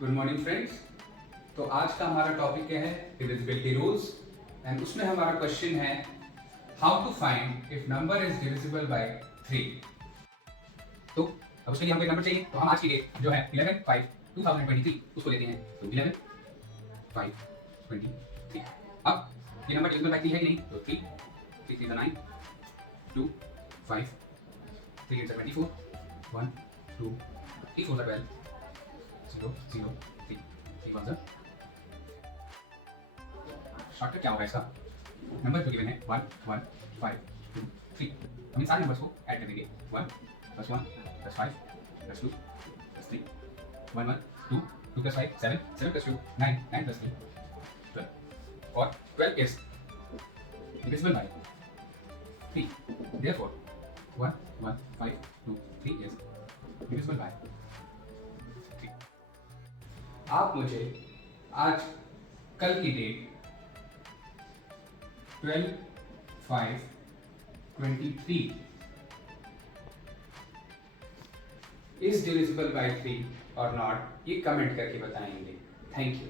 Good morning friends. तो आज का हमारा टॉपिक क्या है? Divisibility rules. एंड उसमें हमारा क्वेश्चन है how to find if number is divisible by 3। तो अब उसके लिए हमको एक नंबर चाहिए, तो हम आज की डेट जो है 11/5/2023 उसको लेते हैं। तो 11/5/23। अब ये नंबर डिविजिबल बाय 3 है कि नहीं? तो 3 3 3 9 2 5 3 8 24 1 2 3 4 12 0 0 3 3 1 शॉर्टकट क्या होगा इसका? नंबर जो गिवन है 1 1 5 2 3, हम इन सारे नंबर्स को ऐड कर देंगे। 1 + 1 + 5 + 2 + 3 1 1 2 2 + 5 7 7 + 2 9 9 + 3 12 और 12 is divisible by 3, therefore 1 1 5 2 3 is divisible by 3। आप मुझे आज कल की डेट 12/5/23 इज डिविजिबल बाय 3 और नॉट ये कमेंट करके बताएंगे। Thank you.